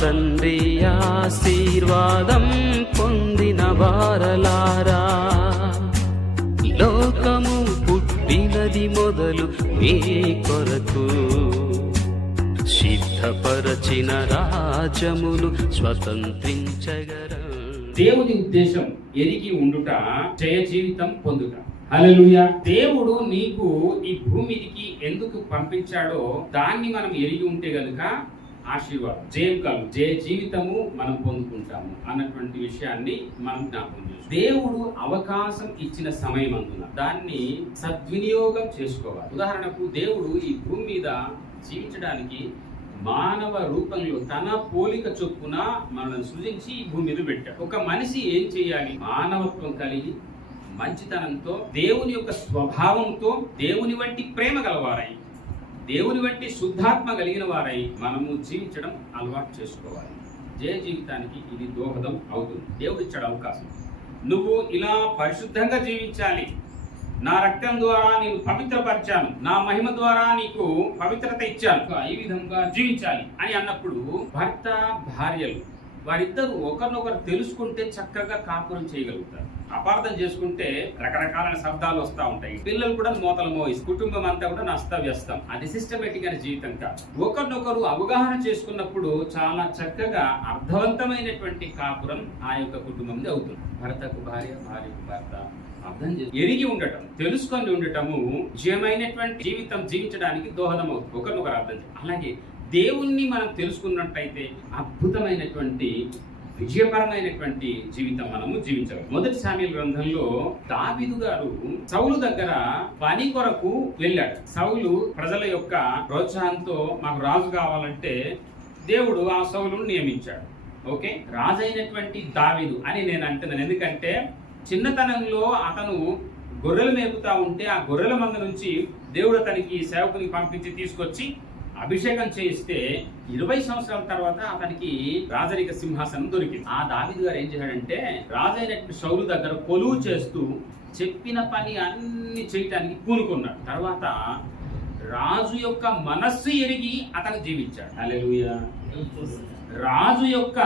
తండ్రి ఆశీర్వాదం పొందిన వారలారా. లోకము పుట్టినది మొదలు మీ కొరకు. సిద్ధపరచిన రాజములు స్వతంత్రించగర. దేవుని ఉద్దేశం ఎరిగి ఉండుట జయ జీవితం పొందుట. హల్లెలూయా. దేవుడు నీకు ఈ భూమికి ఎందుకు పంపించాడో దాన్ని మనం ఎరిగి ఉంటే గనుక ఆశీర్వాదం జయం కాదు జయ జీవితము మనం పొందుకుంటాము అన్నటువంటి విషయాన్ని మనం జ్ఞాపకం చేస్తాం దేవుడు అవకాశం ఇచ్చిన సమయం అందున దాన్ని సద్వినియోగం చేసుకోవాలి. ఉదాహరణకు దేవుడు ఈ భూమి మీద జీవించడానికి మానవ రూపంలో తన పోలిక చొప్పున మనల్ని సృజించి ఈ భూమి మీద పెట్టాడు. ఒక మనిషి ఏం చేయాలి? మానవత్వం కలిగి మంచితనంతో దేవుని యొక్క స్వభావంతో దేవుని వంటి ప్రేమ గలవారై దేవుని వంటి శుద్ధాత్మ కలిగిన వారై మనము జీవించడం అలవాటు చేసుకోవాలి. జయ జీవితానికి ఇది దోహదం అవుతుంది. దేవుడు ఇచ్చాడు అవకాశం. నువ్వు ఇలా పరిశుద్ధంగా జీవించాలి. నా రక్తం ద్వారా నేను పవిత్రపరిచాను. నా మహిమ ద్వారా నీకు పవిత్రత ఇచ్చాను. ఈ విధంగా జీవించాలి అని అన్నప్పుడు భర్త భార్యలు వారిద్దరు ఒకరినొకరు తెలుసుకుంటే చక్కగా కాపురం చేయగలుగుతారు. అపార్థం చేసుకుంటే రకరకాలైన శబ్దాలు వస్తూ ఉంటాయి. పిల్లలు కూడా మోతలు మోయిస్ కుటుంబం అంతా కూడా నష్టవ్యస్తం అది సిస్టమేటిక్ అయిన జీవితం కాదు. ఒకరినొకరు అవగాహన చేసుకున్నప్పుడు చాలా చక్కగా అర్థవంతమైనటువంటి కాపురం ఆ యొక్క కుటుంబం అవుతుంది. భర్తకు భార్య భార్యకు భర్త అర్థం చేసి ఎరిగి ఉండటం తెలుసుకొని ఉండటము నిజమైనటువంటి జీవితం జీవించడానికి దోహదం అవుతుంది ఒకరినొకరు అర్థం అలాగే దేవుణ్ణి మనం తెలుసుకున్నట్టయితే అద్భుతమైనటువంటి విజయపరమైనటువంటి జీవితం మనము జీవించగలం. మొదటి సామ్యుల గ్రంథంలో దావిదు గారు సౌలు దగ్గర పని కొరకు వెళ్ళాడు. సౌలు ప్రజల యొక్క ప్రోత్సాహంతో మాకు రాజు కావాలంటే దేవుడు ఆ సౌలును నియమించాడు. ఓకే? రాజైనటువంటి దావిదు అని నేను అంటున్నాను. ఎందుకంటే చిన్నతనంలో అతను గొర్రెలు మేపుతా ఉంటే ఆ గొర్రెల మంద నుంచి దేవుడు అతనికి సేవకుని పంపించి తీసుకొచ్చి అభిషేకం చేయిస్తే ఇరవై సంవత్సరాల తర్వాత అతనికి రాజరిక సింహాసనం దొరికింది. ఆ దావిదు గారు ఏం చేశాడంటే రాజైనటువంటి శౌలు దగ్గర కొలువు చేస్తూ చెప్పిన పని అన్ని చేయటానికి పూనుకున్నాడు. తర్వాత రాజు యొక్క మనస్సు ఎరిగి అతను జీవించాడు. రాజు యొక్క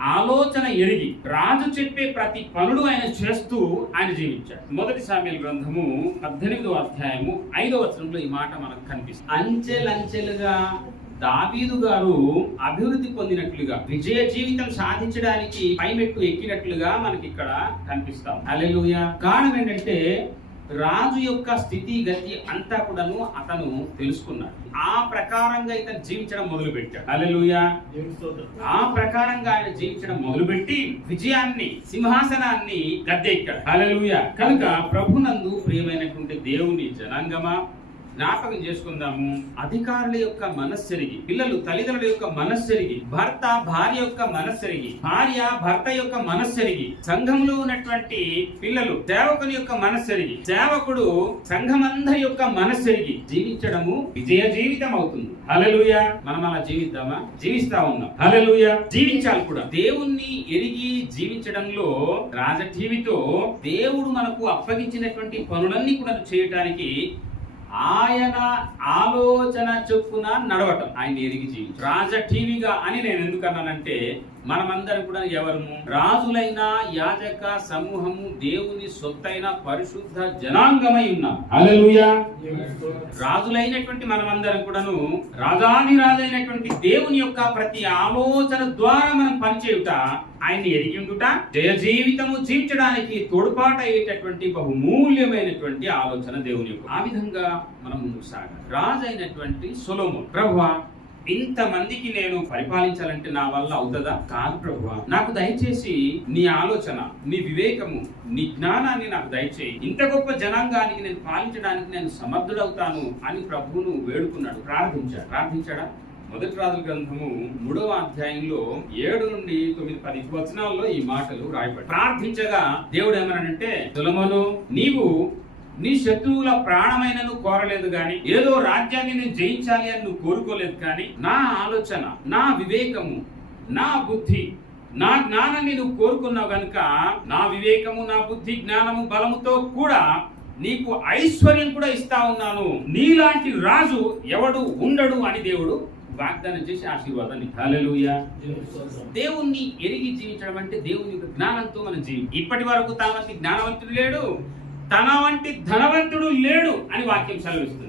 ఆలోచన ఎరిగి రాజు చెప్పే ప్రతి పనులు ఆయన చేస్తూ ఆయన జీవించాడు. మొదటి సామ్యుల గ్రంథము పద్దెనిమిదో అధ్యాయము ఐదో వచనంలో ఈ మాట మనకు కనిపిస్తుంది. అంచెలంచెలుగా దావీదు గారు అభివృద్ధి పొందినట్లుగా విజయ జీవితం సాధించడానికి పైమెట్టు ఎక్కినట్లుగా మనకి ఇక్కడ కనిపిస్తాం. అలెలుయ కారణం ఏంటంటే రాజు యొక్క స్థితి గతి అంతా కూడాను అతను తెలుసుకున్నాడు. ఆ ప్రకారంగా ఇతను జీవించడం మొదలు పెట్టాడు హల్లెలూయా ఆ ప్రకారంగా ఆయన జీవించడం మొదలుపెట్టి విజయాన్ని సింహాసనాన్ని గద్దెక్కాడు హల్లెలూయా. కనుక ప్రభునందు ప్రియమైనటువంటి దేవుని జనాంగమా జ్ఞాపకం చేసుకుందాము. అధికారుల యొక్క మనస్సెరిగి పిల్లలు తల్లిదండ్రుల యొక్క మనస్సెరిగి భర్త భార్య యొక్క మనస్సెరిగి భార్య భర్త యొక్క మనస్సెరిగి సంఘంలో ఉన్నటువంటి పిల్లలు సేవకుని యొక్క మనస్సెరిగి సేవకుడు సంఘమందరి యొక్క మనస్సెరిగి జీవించడము విజయ జీవితం అవుతుంది. హలలుయ మనం అలా జీవిద్దామా? జీవిస్తా ఉన్నాం. హలలుయ జీవించాలి కూడా. దేవుణ్ణి ఎరిగి జీవించడంలో రాజఠీవితో దేవుడు మనకు అప్పగించినటువంటి పనులన్నీ కూడా చేయటానికి ఆయన ఆలోచన చొప్పున నడవటం. ఆయన ఎరిగి జీవించు రాజ టీవీగా అని నేను ఎందుకన్నానంటే మనమందరం కూడా ఎవరము? రాజులైన యాజక సమూహము దేవుని సొత్తైన పరిశుద్ధ జనాంగమై ఉన్నాం. రాజులైనటువంటి మనమందరం కూడాను రాజాని రాజైనటువంటి దేవుని యొక్క ప్రతి ఆలోచన ద్వారా మనం పనిచేయుట ఆయన్ని ఎరిగి ఉండుట జయ జీవితము జీవించడానికి తోడ్పాటు అయ్యేటటువంటి బహుమూల్యమైనటువంటి ఆలోచన దేవుని యొక్క. ఆ విధంగా మనం ముందుకు సాగాలి. రాజైనటువంటి సొలోము ప్రభువా ఇంతమందికి నేను పరిపాలించాలంటే నా వల్ల అవుతుందా? కాదు ప్రభు నాకు దయచేసి నీ ఆలోచన నీ వివేకము నీ జ్ఞానాన్ని నాకు దయచేయి. ఇంత గొప్ప జనాంగానికి నేను పాలించడానికి నేను సమర్థుడవుతాను అని ప్రభువును వేడుకున్నాడు. ప్రార్థించాడు. ప్రార్థించాడా? మొదటి రాజుల గ్రంథము మూడవ అధ్యాయంలో ఏడు నుండి తొమ్మిది పది వచనాల్లో ఈ మాటలు రాయబడి ప్రార్థించగా దేవుడు ఏమన్నాడంటే సులమను నీవు నీ శత్రువుల ప్రాణమైనను కోరలేదు గాని ఏదో రాజ్యాన్ని నేను జయించాలి అని నువ్వు కోరుకోలేదు కానీ నా ఆలోచన నా వివేకము నా బుద్ధి నా జ్ఞానాన్ని నువ్వు కోరుకున్నావు గనుక నా వివేకము నా బుద్ధి జ్ఞానము బలముతో కూడా నీకు ఐశ్వర్యం కూడా ఇస్తా ఉన్నాను. నీలాంటి రాజు ఎవడు ఉండడు అని దేవుడు వాగ్దానం చేసి ఆశీర్వాదాన్ని. హల్లెలూయా. దేవుణ్ణి ఎరిగి జీవించడం అంటే దేవుని యొక్క జ్ఞానంతో మనం జీవి ఇప్పటి వరకు తామంతి జ్ఞానవంతుడు లేడు. తన వంటి ధనవంతుడు లేడు అని వాక్యం సెలవిస్తుంది.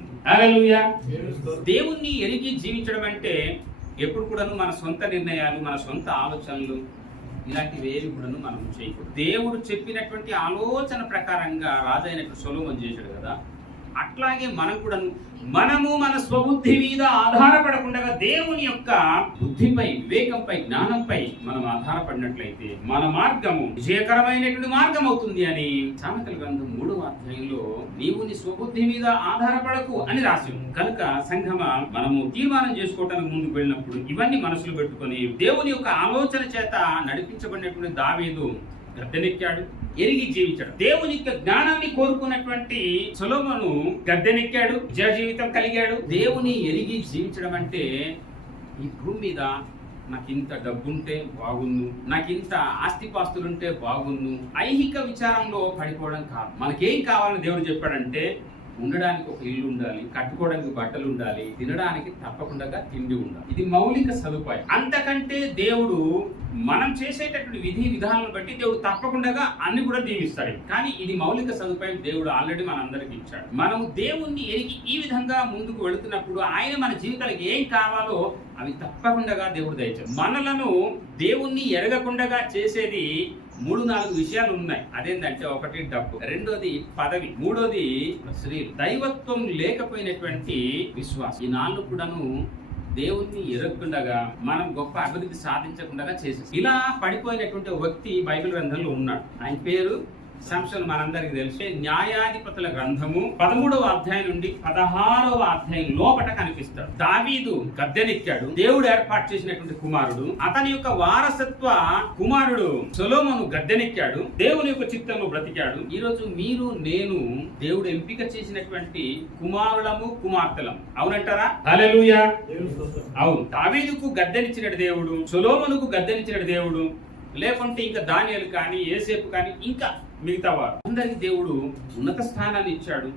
దేవుణ్ణి ఎరిగి జీవించడం అంటే ఎప్పుడు కూడాను మన సొంత నిర్ణయాలు మన సొంత ఆలోచనలు ఇలాంటివి ఏవి కూడాను మనం చేయకూడదు. దేవుడు చెప్పినటువంటి ఆలోచన ప్రకారంగా రాజైనటువంటి సొలోమన్ చేశాడు కదా. అట్లాగే మనం కూడా మనము మన స్వబుద్ధి మీద ఆధారపడకుండా దేవుని యొక్క బుద్ధిపై వివేకంపై జ్ఞానంపై మనం ఆధారపడినట్లయితే మన మార్గము విజయకరమైనటువంటి మార్గం అవుతుంది అని సామెతల గ్రంథం మూడవ అధ్యాయంలో నీవు నీ స్వబుద్ధి మీద ఆధారపడకు అని రాసి ఉంది. కనుక సంఘమ మనము తీర్మానం చేసుకోవటానికి ముందుకు వెళ్ళినప్పుడు ఇవన్నీ మనసులో పెట్టుకొని దేవుని యొక్క ఆలోచన చేత నడిపించబడినటువంటి దావీదు గద్దెనెక్కాడు ఎరిగి జీవించాడు. దేవుని యొక్క జ్ఞానాన్ని కోరుకున్నటువంటి సొలొమోను గద్దెనెక్కాడు విజయ జీవితం కలిగాడు. దేవుని ఎరిగి జీవించడం అంటే ఈ భూమి మీద నాకు ఇంత డబ్బుంటే బాగున్ను నాకు ఇంత ఆస్తిపాస్తులుంటే బాగున్ను ఐహిక విచారంలో పడిపోవడం కాదు. మనకేం కావాలని దేవుడు చెప్పాడంటే ఉండడానికి ఒక ఇల్లు ఉండాలి కట్టుకోవడానికి బట్టలు ఉండాలి తినడానికి తప్పకుండా తిండి ఉండాలి. ఇది మౌలిక సదుపాయం. అంతకంటే దేవుడు మనం చేసేటటువంటి విధి విధానాలను బట్టి దేవుడు తప్పకుండా అన్ని కూడా దీవిస్తాడు. కానీ ఇది మౌలిక సదుపాయం దేవుడు ఆల్రెడీ మనందరికి ఇచ్చాడు. మనము దేవుణ్ణి ఎరిగి ఈ విధంగా ముందుకు వెళుతున్నప్పుడు ఆయన మన జీవితాలకు ఏం కావాలో అవి తప్పకుండా దేవుడు దయచాడు మనలను దేవుణ్ణి ఎరగకుండా చేసేది మూడు నాలుగు విషయాలు ఉన్నాయి. అదేంటంటే ఒకటి డబ్బు రెండోది పదవి మూడోది శ్రీ దైవత్వం లేకపోయినటువంటి విశ్వాసం. ఈ నాలుగు కూడాను దేవుణ్ణి ఎరగకుండగా మనం గొప్ప అభివృద్ధి సాధించకుండా చేసేసి ఇలా పడిపోయినటువంటి వ్యక్తి బైబిల్ గ్రంథంలో ఉన్నాడు. ఆయన పేరు సంశయం మనందరికి తెలిసే. న్యాయాధిపతుల గ్రంథము పదమూడవ అధ్యాయం నుండి పదహారవ అధ్యాయం లోపట కనిపిస్తాడు. దావీదు గద్దెనెక్కాడు. దేవుడు ఏర్పాటు చేసినటువంటి కుమారుడు. అతని యొక్క వారసత్వ కుమారుడు సొలోమోను గద్దెనెక్కాడు. దేవుని యొక్క చిత్తంలో బ్రతికాడు. ఈ రోజు మీరు నేను దేవుడు ఎంపిక చేసినటువంటి కుమారులము కుమార్తెలము. అవునంటారా? అవును. దావీదుకు గద్దెనిచ్చిన దేవుడు. సొలోమనుకు గద్దెనిచ్చిన దేవుడు. లేకుంటే ఇంకా దానియలు కానీ ఏసేపు కానీ ఇంకా మిగతా వారు. అందరికి దేవుడు ఉన్నత స్థానాన్ని ఇచ్చాడు.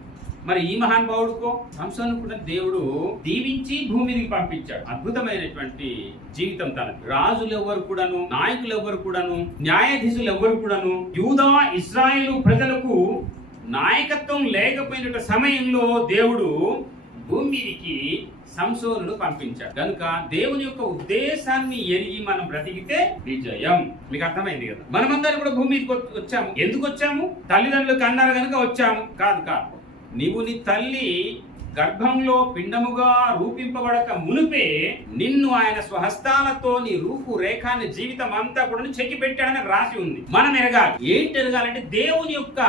మరి ఈ మహానుభావుడుకో హంసను కూడా దేవుడు దీవించి భూమిని పంపించాడు. అద్భుతమైనటువంటి జీవితం తనది. రాజులు ఎవరు కూడాను నాయకులు ఎవరు కూడాను న్యాయాధీశులు ఎవరు కూడాను యూదా ఇస్రాయేల్ ప్రజలకు నాయకత్వం లేకపోయిన సమయంలో దేవుడు మీదికి సంసోనుడు పంపించాడు. కనుక దేవుని యొక్క ఉద్దేశాన్ని ఎరిగి మనం బ్రతికితే విజయం. మీకు అర్థమైంది కదా? మనమందరం కూడా భూమి మీదకి వచ్చాము. ఎందుకు వచ్చాము? తల్లిదండ్రులు కన్నారు కనుక వచ్చాము. కాదు కాదు. నీవు నీ తల్లి గర్భంలో పిండముగా రూపింపబడక మునిపే నిన్ను ఆయన స్వహస్తాలతో నీ రూపు రేఖాన్ని జీవితం అంతా కూడా చెక్కి పెట్టాడని రాసి ఉంది. మనం ఎరగాలి. ఏంటి ఎరగాలంటే దేవుని యొక్క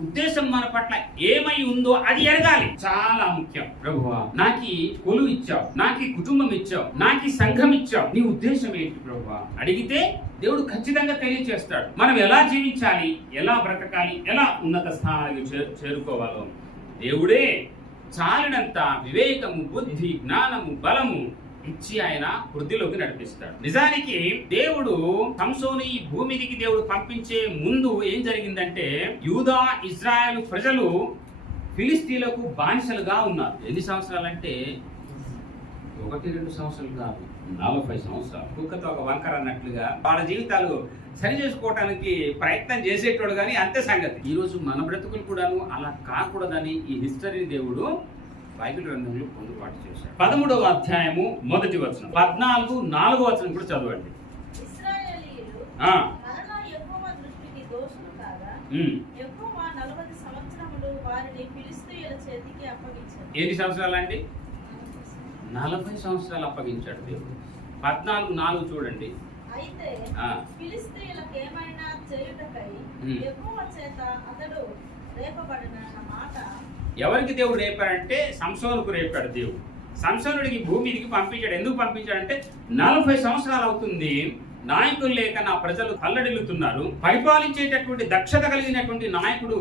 ఉద్దేశం మన పట్ల ఏమై ఉందో అది ఎరగాలి. చాలా ముఖ్యం. ప్రభువా నాకు కొలువు ఇచ్చావు నాకు కుటుంబం ఇచ్చావు నాకు సంఘం ఇచ్చావు. నీ ఉద్దేశం ఏంటి ప్రభువా అడిగితే దేవుడు ఖచ్చితంగా తెలియజేస్తాడు మనం ఎలా జీవించాలి ఎలా బ్రతకాలి ఎలా ఉన్నత స్థానానికి చేరుకోవాలో. దేవుడే చాలినంత వివేకము బుద్ధి జ్ఞానము బలము ఇచ్చి ఆయన వృద్ధిలోకి నడిపిస్తాడు. నిజానికి దేవుడు సంసోని ఈ భూమిదికి దేవుడు పంపించే ముందు ఏం జరిగిందంటే యూదా ఇజ్రాయెల్ ప్రజలు ఫిలిస్తీన్లకు బానిసలుగా ఉన్నారు. ఎన్ని సంవత్సరాలంటే? ఒకటి రెండు సంవత్సరాలు కాదు నలభై సంవత్సరాలు. కుక్కతో ఒక వంకర అన్నట్లుగా వాళ్ళ జీవితాలు సరి చేసుకోవటానికి ప్రయత్నం చేసేటోడు కానీ అంతే సంగతి. ఈ రోజు మన బ్రతుకులు కూడాను అలా కాకూడదని ఈ హిస్టరీ దేవుడు బైబిల్ గ్రంథంలో పొందుబాటు చేశాడు. పదమూడవ అధ్యాయము మొదటి వచనం. పద్నాలుగు నాలుగో వచనం కూడా చదవండి. ఇశ్రాయేలీయులు ఆ, మరలా యెహోవా దృష్టికి దోషులు కాగా ఉమ్. యెహోవా నలభై సంవత్సరములు వారిని ఫిలిస్తీయుల చేతికి అప్పగించారు ఎన్ని సంవత్సరాలు. అండి నలభై సంవత్సరాలు అప్పగించాడు దేవుడు. పద్నాలుగు నాలుగు చూడండి. అయితే ఆ. ఫిలిస్తీయులకు ఏమైనా చేయుటకై ఉమ్. యెహోవా చేత అతడు రేపబడిన మాట ఎవరికి దేవుడు రేపాడంటే సంసోనుకు రేపాడు దేవుడు. సంసోనుడికి భూమి మీదికి పంపించాడు. ఎందుకు పంపించాడంటే నలభై సంవత్సరాలు అవుతుంది. నాయకులు లేక నా ప్రజలు తల్లడిల్లుతున్నారు. పరిపాలించేటటువంటి దక్షత కలిగినటువంటి నాయకుడు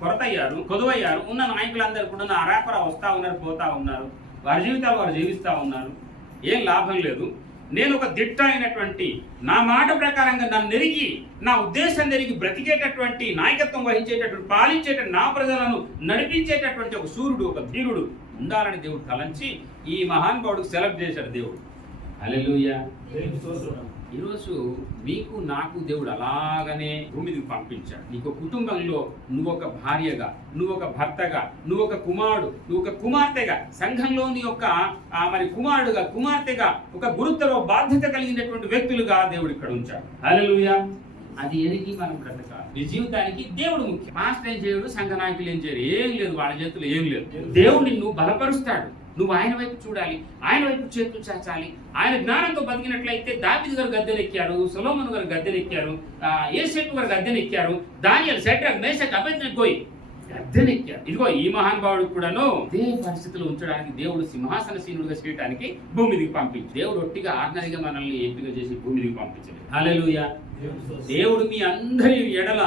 కొరతయ్యారు కొదువయ్యారు. ఉన్న నాయకులందరూ కూడా నా అరాపర వస్తా ఉన్నారు పోతా ఉన్నారు. వారి జీవితాలు వారు జీవిస్తా ఉన్నారు. ఏం లాభం లేదు. నేను ఒక దిట్ట అయినటువంటి నా మాట ప్రకారంగా నన్ను నెరిగి నా ఉద్దేశం నెరిగి బ్రతికేటటువంటి నాయకత్వం వహించేటటువంటి పాలించేట నా ప్రజలను నడిపించేటటువంటి ఒక సూర్యుడు ఒక ధీరుడు ఉండాలని దేవుడు తలంచి ఈ మహానుభావుడికి సెలెక్ట్ చేశాడు దేవుడు. హల్లెలూయా. ఈరోజు మీకు నాకు దేవుడు అలాగనే భూమి పంపించాడు. నీకు కుటుంబంలో నువ్వు ఒక భార్యగా నువ్వు ఒక భర్తగా నువ్వు ఒక కుమారుడు నువ్వు ఒక కుమార్తెగా సంఘంలో నీ యొక్క ఆ, మరి కుమారుడుగా కుమార్తెగా ఒక గురుతర బాధ్యత కలిగినటువంటి వ్యక్తులుగా దేవుడు ఇక్కడ ఉంచాడు. హల్లెలూయా. అది ఎరిగి మనం బ్రతకాలి. నీ జీవితానికి దేవుడు ముఖ్యం. మాస్టర్ ఏం చేయడు సంఘ నాయకులు ఏం చేయరు. ఏం లేదు వాళ్ళ చేతులు ఏం లేదు. దేవుడు నిన్ను బలపరుస్తాడు. నువ్వు ఆయన వైపు చూడాలి ఆయన వైపు చేతులు చాచాలి. ఆయన జ్ఞానంతో బతికినట్లయితే దావిద్ గారు గద్దెనెక్కారు సులోమన్ గారు గద్దెనెక్కారు ఏసేపు గారు గద్దెనెక్కారు దానియల్ సెట్రక్ మేసక్ అభ్యర్థి గద్దెనెక్కారు ఇదిగో ఈ మహానుభావుడు కూడాను ఇదే పరిస్థితులు ఉంచడానికి దేవుడు సింహాసన సీనుడుగా చేయడానికి భూమి దిగి పంపించి. దేవుడు ఒట్టిగా ఆర్డినరీగా మనల్ని ఎంపిక చేసి భూమి దిగి పంపించలేదు. హల్లెలూయా. దేవుడు మీ అందరి ఎడల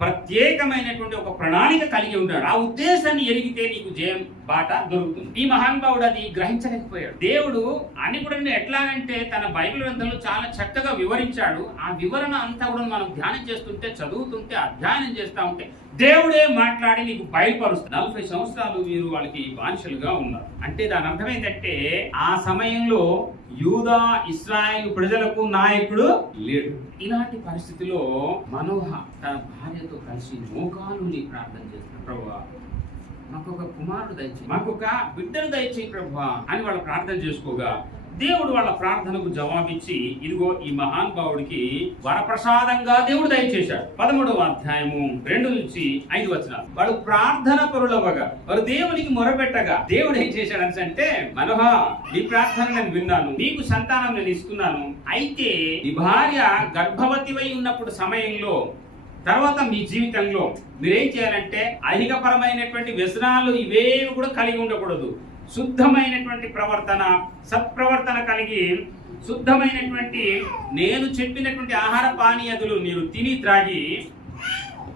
ప్రత్యేకమైనటువంటి ఒక ప్రణాళిక కలిగి ఉంటాడు ఆ ఉద్దేశాన్ని ఎరిగితే నీకు జయం బాట దొరుకుతుంది. ఈ మహానుభావుడు అది గ్రహించలేకపోయాడు. దేవుడు అని కూడా ఎట్లాగంటే తన బైబిల్ గ్రంథంలో చాలా చక్కగా వివరించాడు. ఆ వివరణ అంతా కూడా మనం ధ్యానం చేస్తుంటే చదువుతుంటే అధ్యయనం చేస్తూ ఉంటే దేవుడే మాట్లాడి నీకు బయలుపరుస్తాడు. నలభై సంవత్సరాలు మీరు వాళ్ళకి బానిసలుగా ఉన్నారు. అంటే దాని అర్థం ఏంటంటే ఆ సమయంలో యూదా ఇస్రాయేల్ ప్రజలకు నాయకుడు లేడు. ఇలాంటి పరిస్థితిలో మనోహ తన భార్యతో కలిసి మోకాలు ప్రార్థన చేసిన ప్రభు మాకు ఒక కుమారుడు దయచేయి. మాకు ఒక బిడ్డను దయచేయి ప్రభు అని వాళ్ళు ప్రార్థన చేసుకోగా దేవుడు వాళ్ళ ప్రార్థనకు జవాబిచ్చి ఇదిగో ఈ మహానుభావుడికి వరప్రసాదంగా దేవుడు దయచేశాడు. పదమూడవ అధ్యాయము రెండు నుంచి ఐదు వచనాలు. వాడు ప్రార్థన పరులవగా వారు దేవునికి మొరపెట్టగా దేవుడు ఏం చేశాడు అంటే మనోహ నీ ప్రార్థన నేను విన్నాను నీకు సంతానం నేను ఇస్తున్నాను. అయితే నీ భార్య గర్భవతివై ఉన్నప్పుడు సమయంలో తర్వాత మీ జీవితంలో మీరేం చేయాలంటే అధికపరమైనటువంటి వ్యసనాలు ఇవేవి కూడా కలిగి ఉండకూడదు. శుద్ధమైనటువంటి ప్రవర్తన సత్ప్రవర్తన కలిగి శుద్ధమైనటువంటి నేను చెప్పినటువంటి ఆహార పానీయదులు మీరు తిని త్రాగి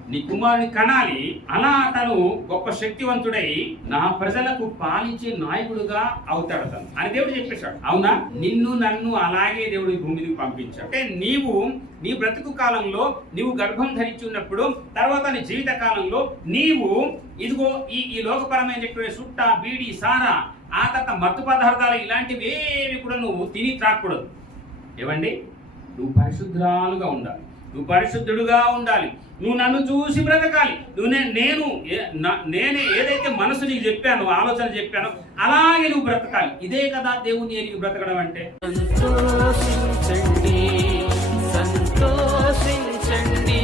నీ కుమారుని కనాలి. అలా అతను గొప్ప శక్తివంతుడై నా ప్రజలకు పాలించే నాయకుడుగా అవుతాడు అతను. అని దేవుడు చెప్పేశాడు. అవునా? నిన్ను నన్ను అలాగే దేవుడు ఈ భూమికి పంపించాడు. అంటే నీవు నీ బ్రతుకు కాలంలో నీవు గర్భం ధరించి ఉన్నప్పుడు తర్వాత నీ జీవిత కాలంలో నీవు ఇదిగో ఈ ఈ లోకపరమైన సుట్ట బీడి సారా ఆ తర్వాత మత్తు పదార్థాలు ఇలాంటివి ఏవి కూడా నువ్వు తిని త్రాకూడదు ఏవండి నువ్వు పరిశుద్ధురాలుగా ఉండాలి. నువ్వు పరిశుద్ధుడుగా ఉండాలి. నువ్వు నన్ను చూసి బ్రతకాలి. నువ్వు నేను నేనే ఏదైతే మనసు నీకు చెప్పానో ఆలోచన చెప్పానో అలాగే నువ్వు బ్రతకాలి. ఇదే కదా దేవుని నీకు బ్రతకడం అంటే. సంతోషించండి సంతోషించండి.